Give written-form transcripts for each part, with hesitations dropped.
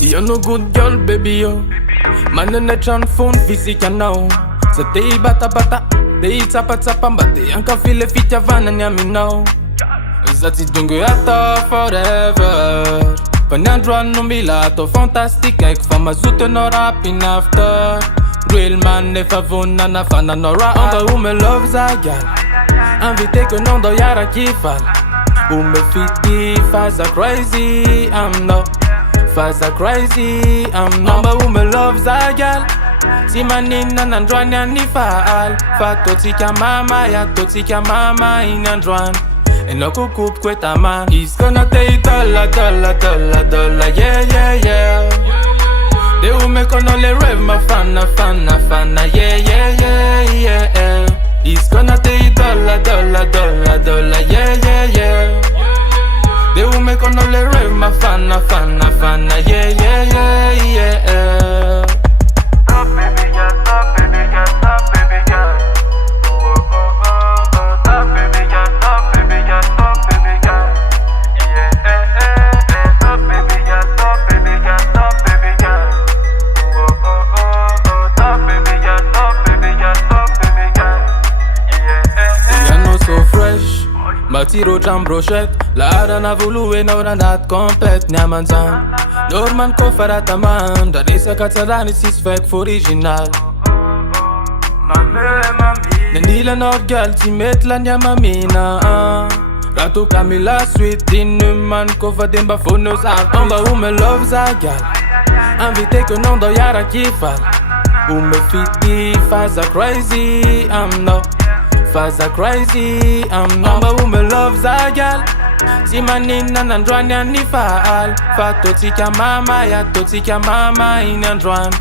You're no good girl, baby, yo. Man, the net on phone, physical now. So they bata, they tapa, but they Ankafizo fit your van and yummy now. That is don't go after forever. Panandra no milato, fantastic, like from a zoot no rapping after. Real man, if I phone and a fan and no rap. On the woman loves a gal. And we take a non do hira fall. Woman fit fast crazy, I'm not. Fast crazy, I'm not. But woman loves a gal. Si manina nandran ya ni faal. Fa totika mama in andran. And no cook quit a man. He's gonna take dollar, yeah. They will make on only rev my fan, yeah. He's gonna take dollar, yeah. They will make on only rev my fan, yeah. Stop, baby girl, stop, baby girl, stop, baby girl. Stop, baby girl, stop, baby girl, stop, baby girl. Yeah, stop, baby girl, stop, baby girl, stop, baby girl. Stop, baby girl, stop, baby girl, stop, baby girl. Yeah. You're not so fresh. Matiro jam brochette. La hada na voulu e nou dan dat complet nyaman zan. Norman ko farata man. Dat is a Catalan is fake for original. Nandila not girl ti met la nyamamina. Rato Camila sweet in man ko fa demba fonos out. Omba woman loves a gal. And we take a non do hira fall. Woman fit fast crazy, I'm not. Fast crazy, I'm not. But woman loves a gal. Si manina nandran ya ni faal. Fa totika mama in andran.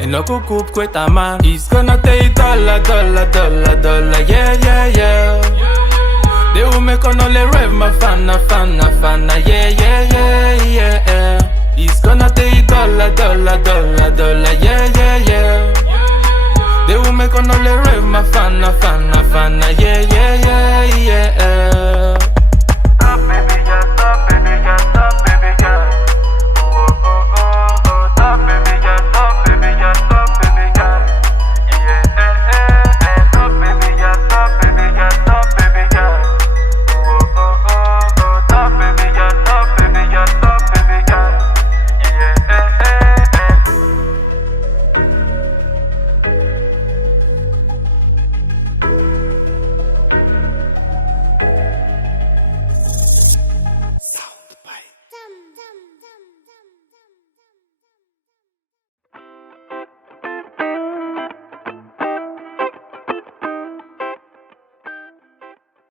And no cook quit a man. He's gonna take dollar, yeah. They will make on only rev my fan, yeah. He's gonna take dollar, yeah. They will make on only rev my fan, yeah.